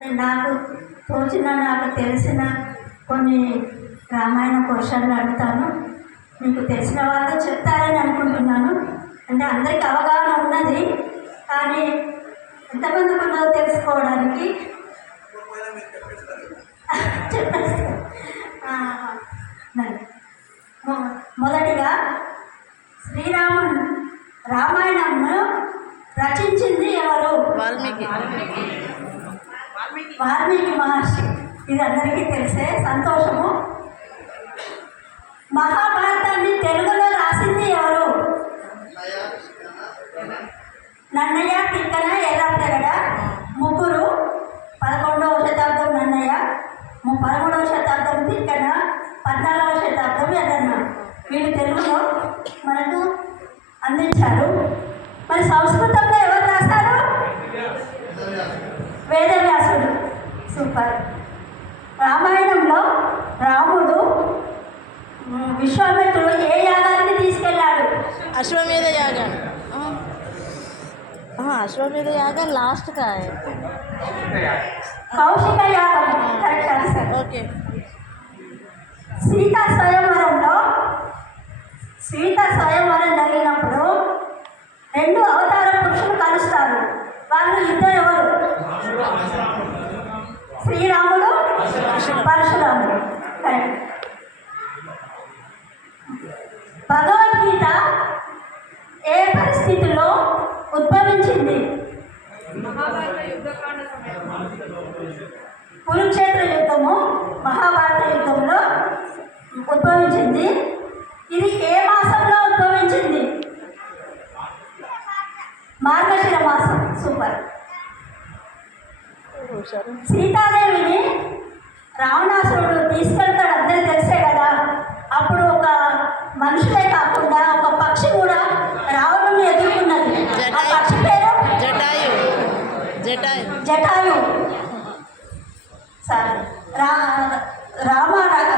నాకు నాకు తెలిసిన కొన్ని రామాయణ కోశాలను అడుగుతాను. మీకు తెలిసిన వాళ్ళు చెప్తారని అనుకుంటున్నాను. అంటే అందరికీ అవగాహన ఉన్నది, కానీ ఎంతమంది ఉన్నదో తెలుసుకోవడానికి చెప్పేస్తాను. మొదటిగా శ్రీరాముడు రామాయణంను రచించింది ఎవరు? వాల్మీకి మహర్షి. ఇది అందరికీ తెలిసే సంతోషము. మహాభారతాన్ని తెలుగులో రాసింది ఎవరు? నన్నయ్య, తిక్కన, ఎర్రప్రగడ ముగ్గురు. 11వ శతాబ్దం నన్నయ్య, 13వ శతాబ్దం తిక్కన, 14వ శతాబ్దం ఎర్రన్న. వీళ్ళు తెలుగులో మనకు అందించారు. మరి సంస్కృతంలో ఎవరు రాస్తారు? వేదవ్యాసుడు. సూపర్. రామాయణంలో రాముడు విశ్వామిత్రుడు ఏ యాగానికి తీసుకెళ్ళాడు? అశ్వమేధ యాగం. అశ్వమేధ యాగం లాస్ట్ కౌశిక యాగం. Correct answer. ఓకే. సీతా స్వయంవరం జరిగినప్పుడు 2 అవతార పురుషులు కలుస్తారు. వాళ్ళు ఇద్దరు ఎవరు? శ్రీరాముడు, పరశురాముడు. కరెక్ట్. భగవద్గీత ఏ పరిస్థితిలో ఉద్భవించింది? కురుక్షేత్ర యుద్ధము, మహాభారత యుద్ధంలో ఉద్భవించింది. ఇది ఏ మాసంలో ఉద్భవించింది? మార్గశిర మాసం. సూపర్. సీతాదేవిని రావణాసురుడు తీసుకెళ్తాడు, అందరూ తెలిసే కదా. అప్పుడు ఒక మనుషులే కాకుండా ఒక పక్షి కూడా రావణుని ఎదుర్కొన్నది. ఆ పక్షి పేరు జటాయు. సరే. రావణాసురుడు